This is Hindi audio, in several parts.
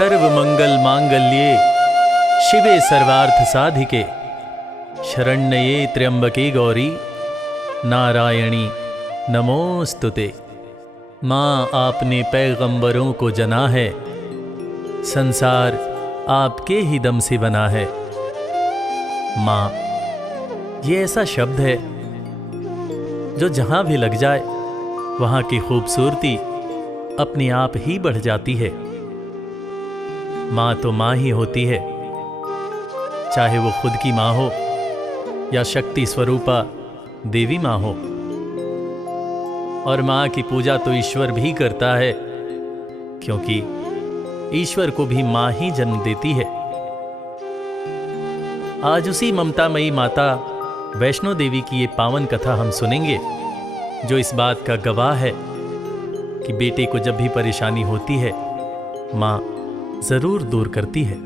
सर्वमंगल मांगल्ये शिवे सर्वार्थ साधिके शरण्ये त्र्यंबके गौरी नारायणी नमोस्तुते। माँ, आपने पैगंबरों को जना है, संसार आपके ही दम से बना है। माँ, ये ऐसा शब्द है जो जहाँ भी लग जाए वहाँ की खूबसूरती अपने आप ही बढ़ जाती है। माँ तो माँ ही होती है, चाहे वो खुद की माँ हो या शक्ति स्वरूपा देवी माँ हो। और माँ की पूजा तो ईश्वर भी करता है, क्योंकि ईश्वर को भी माँ ही जन्म देती है। आज उसी ममतामयी माता वैष्णो देवी की ये पावन कथा हम सुनेंगे, जो इस बात का गवाह है कि बेटे को जब भी परेशानी होती है माँ जरूर दूर करती है।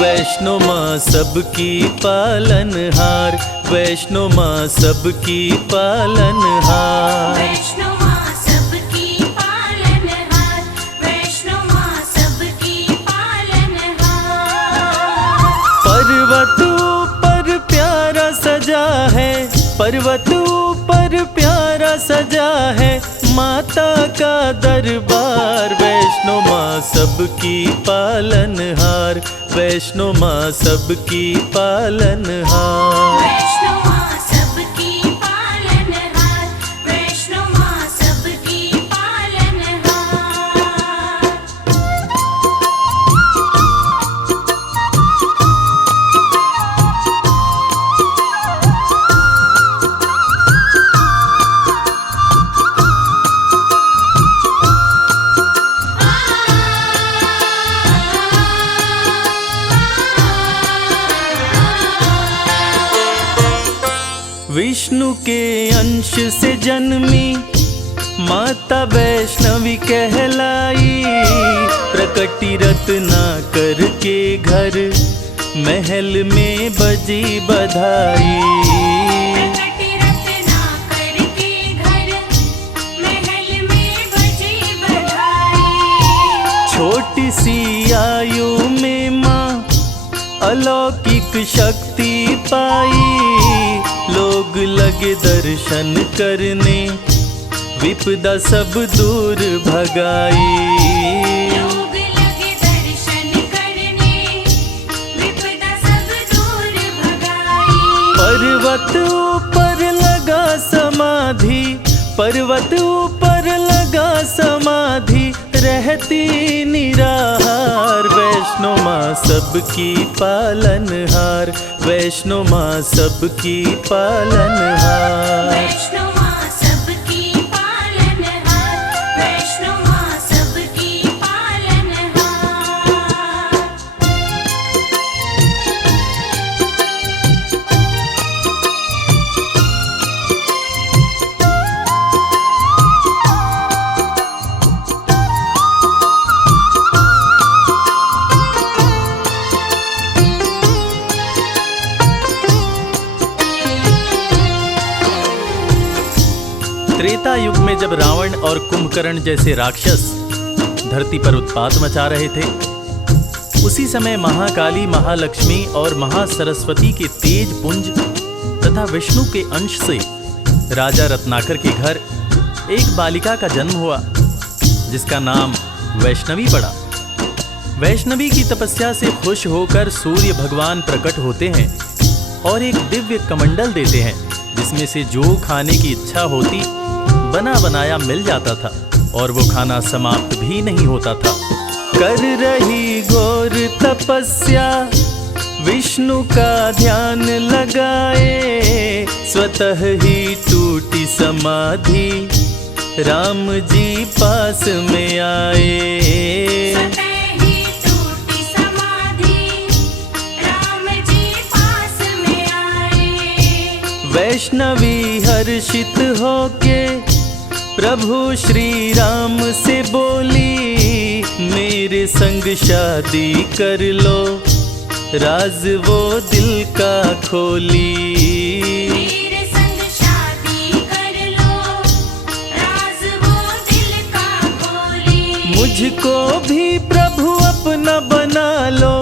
वैष्णो माँ सबकी पालनहार, वैष्णो माँ सबकी पालनहार, वैष्णो माँ सबकी पालनहार, वैष्णो माँ सबकी पालनहार। पर्वत ऊपर प्यारा सजा है, पर्वत ऊपर प्यारा सजा है माता का दरबार। वैष्णो माँ सबकी पालनहार, वैष्णो माँ सबकी पालनहार, वैष्णो माँ सबकी पालनहार, वैष्णो माँ सबकी पालनहार। विष्णु के अंश से जन्मी माता वैष्णवी कहलाई। प्रकटी रत्नाकर के घर महल में बजी बधाई। प्रकटी रत्नाकर के घर महल में बजी बधाई। छोटी सी आयु में माँ अलौकिक शक्ति पाई। लोग लगे दर्शन करने, विपदा सब दूर भगाई। लोग लगे दर्शन करने, विपदा सब दूर भगाई। पर्वत ऊपर लगा समाधि, पर्वत ऊपर लगा समाधि रहती निराहार। वैष्णो माँ सबकी पालनहार, वैष्णो माँ सबकी पालनहार, वैष्णो माँ सबकी पालनहार, वैष्णो माँ सबकी पालनहार। त्रेता युग में जब रावण और कुंभकर्ण जैसे राक्षस धरती पर उत्पात मचा रहे थे, उसी समय महाकाली, महालक्ष्मी और महासरस्वती के तेज पुंज तथा विष्णु के अंश से राजा रत्नाकर के घर एक बालिका का जन्म हुआ, जिसका नाम वैष्णवी पड़ा। वैष्णवी की तपस्या से खुश होकर सूर्य भगवान प्रकट होते हैं और एक दिव्य कमंडल देते हैं, जिसमें से जो खाने की इच्छा होती बना बनाया मिल जाता था और वो खाना समाप्त भी नहीं होता था। कर रही घोर तपस्या विष्णु का ध्यान लगाए, स्वतः ही टूटी समाधि राम जी पास में आए। स्वतः ही टूटी समाधि राम जी पास में आए। वैष्णवी हर्षित होके प्रभु श्री राम से बोली, मेरे संग शादी कर लो, राज वो दिल का खोली। मेरे संग शादी कर लो, राज वो दिल का खोली। मुझको भी प्रभु अपना बना लो,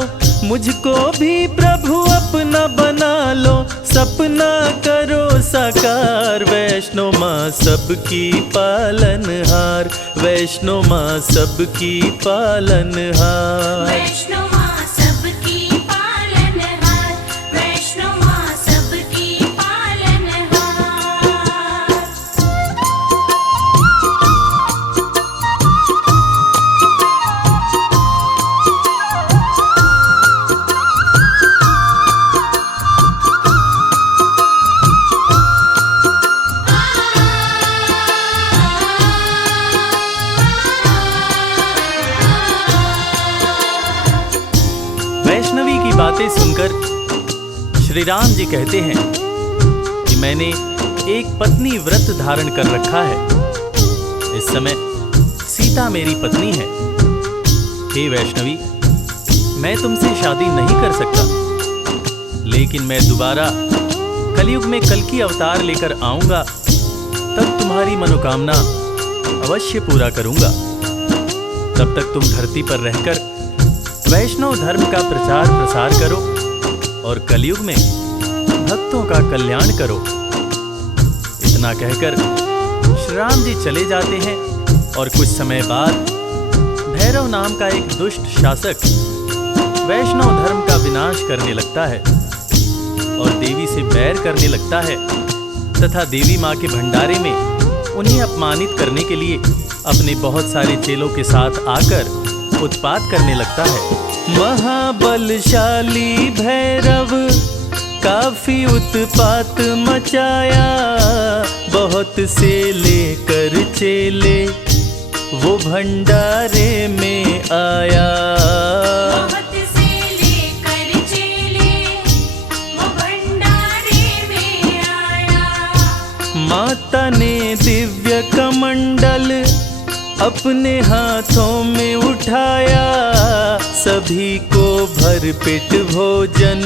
मुझको भी प्रभु अपना बना लो, सपना करो साकार। वैष्णो माँ सबकी पालनहार, वैष्णो माँ सबकी पालनहार। वैष्णो माँ सबकी पालनहार, वैष्णो माँ सबकी पालनहार। वैष्णवी की बातें सुनकर श्री राम जी कहते हैं कि मैंने एक पत्नी व्रत धारण कर रखा है। इस समय सीता मेरी पत्नी है। हे वैष्णवी, मैं तुमसे शादी नहीं कर सकता, लेकिन मैं दोबारा कलयुग में कल्कि अवतार लेकर आऊंगा, तब तुम्हारी मनोकामना अवश्य पूरा करूंगा। तब तक तुम धरती पर रहकर वैष्णव धर्म का प्रचार प्रसार करो और कलयुग में भक्तों का कल्याण करो। इतना कहकर श्री राम जी चले जाते हैं और कुछ समय बाद भैरव नाम का एक दुष्ट शासक वैष्णव धर्म का विनाश करने लगता है और देवी से बैर करने लगता है तथा देवी माँ के भंडारे में उन्हें अपमानित करने के लिए अपने बहुत सारे चेलों के साथ आकर उत्पात करने लगता है। महाबलशाली भैरव काफी उत्पात मचाया, बहुत से लेकर चेले वो भंडारे में आया। बहुत से लेकर चेले वो भंडारे में आया। माता ने दिव्य कमंडल अपने हाथों में उठाया, सभी को भरपेट भोजन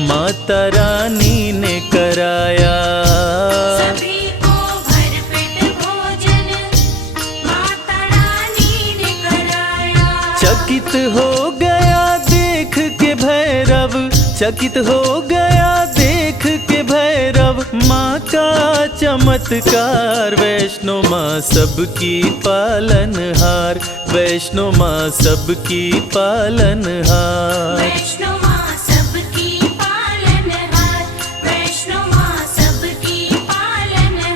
माता रानी ने कराया। सभी को भरपेट भोजन माता रानी ने कराया। चकित हो गया देख के भैरव, चकित हो गया देख के भैरव माँ का चमत्कार। वैष्णो माँ सबकी पालनहार, वैष्णो माँ सबकी पालनहार। वैष्णो माँ सबकी पालनहार, वैष्णो माँ सबकी पालनहार।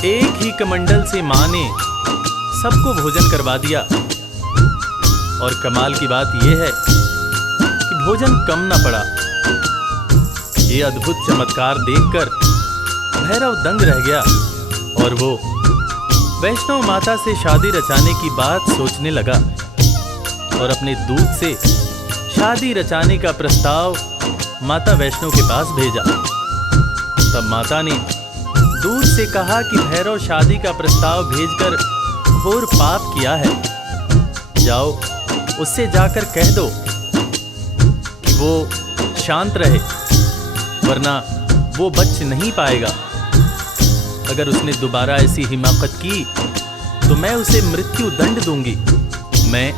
एक ही कमंडल से माँ ने सबको भोजन करवा दिया और कमाल की बात यह है कि भोजन कम न पड़ा। ये अद्भुत चमत्कार देखकर भैरव दंग रह गया और वो वैष्णव माता से शादी रचाने की बात सोचने लगा और अपने दूत से शादी रचाने का प्रस्ताव माता वैष्णव के पास भेजा। तब माता ने दूत से कहा कि भैरव शादी का प्रस्ताव भेजकर घोर पाप किया है, जाओ उससे जाकर कह दो कि वो शांत रहे, वरना वो बच नहीं पाएगा। अगर उसने दोबारा ऐसी हिमाकत की तो मैं उसे मृत्यु दंड दूंगी। मैं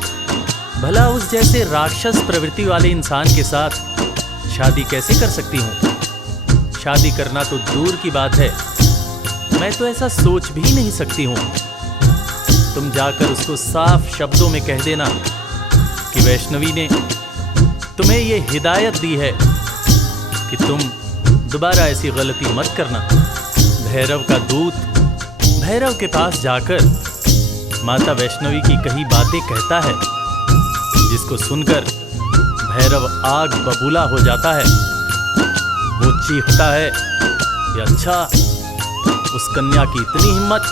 भला उस जैसे राक्षस प्रवृत्ति वाले इंसान के साथ शादी कैसे कर सकती हूँ? शादी करना तो दूर की बात है, मैं तो ऐसा सोच भी नहीं सकती हूँ। तुम जाकर उसको साफ शब्दों में कह देना कि वैष्णवी ने तुम्हें ये हिदायत दी है कि तुम दोबारा ऐसी गलती मत करना। भैरव का दूत भैरव के पास जाकर माता वैष्णवी की कही बातें कहता है, जिसको सुनकर भैरव आग बबूला हो जाता है। वो चीखता है कि अच्छा, उस कन्या की इतनी हिम्मत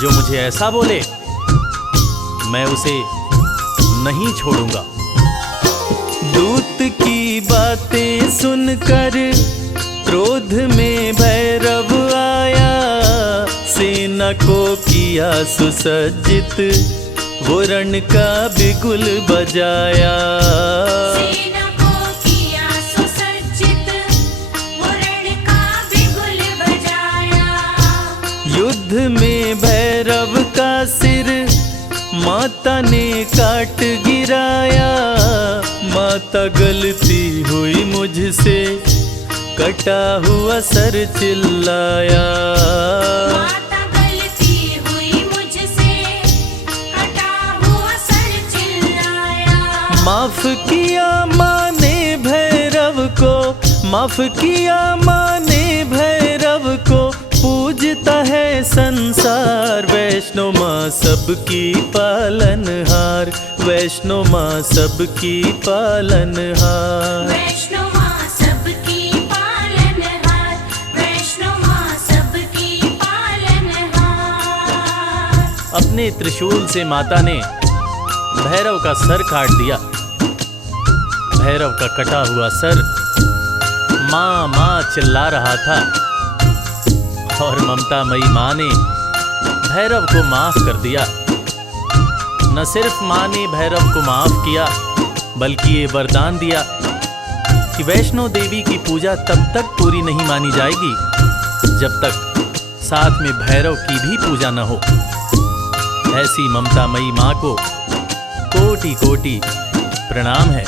जो मुझे ऐसा बोले, मैं उसे नहीं छोड़ूंगा। दूत की बातें सुनकर क्रोध में भैरव आया, सेना को किया सुसज्जित, वो रण का बिगुल बजाया। सेना को किया सुसज्जित, वो रण का बिगुल बजाया। युद्ध में भैरव का सिर माता ने काट गिराया। माता गलती हुई मुझसे, कटा हुआ सर चिल्लाया। माता गलती हुई मुझसे, कटा हुआ सर चिल्लाया। माफ किया माँ ने भैरव को, माफ किया माँ ने भैरव को, पूजता है संसार। वैष्णो माँ सबकी पालनहार, वैष्णो माँ सबकी पालनहार। वैष्णो माँ सबकी पालनहार, वैष्णो माँ सबकी पालनहार। अपने त्रिशूल से माता ने भैरव का सर काट दिया। भैरव का कटा हुआ सर माँ माँ चिल्ला रहा था, और ममतामयी माँ ने भैरव को माफ कर दिया। न सिर्फ माँ ने भैरव को माफ किया, बल्कि ये वरदान दिया कि वैष्णो देवी की पूजा तब तक पूरी नहीं मानी जाएगी जब तक साथ में भैरव की भी पूजा न हो। ऐसी ममतामयी माँ को कोटि कोटि प्रणाम है।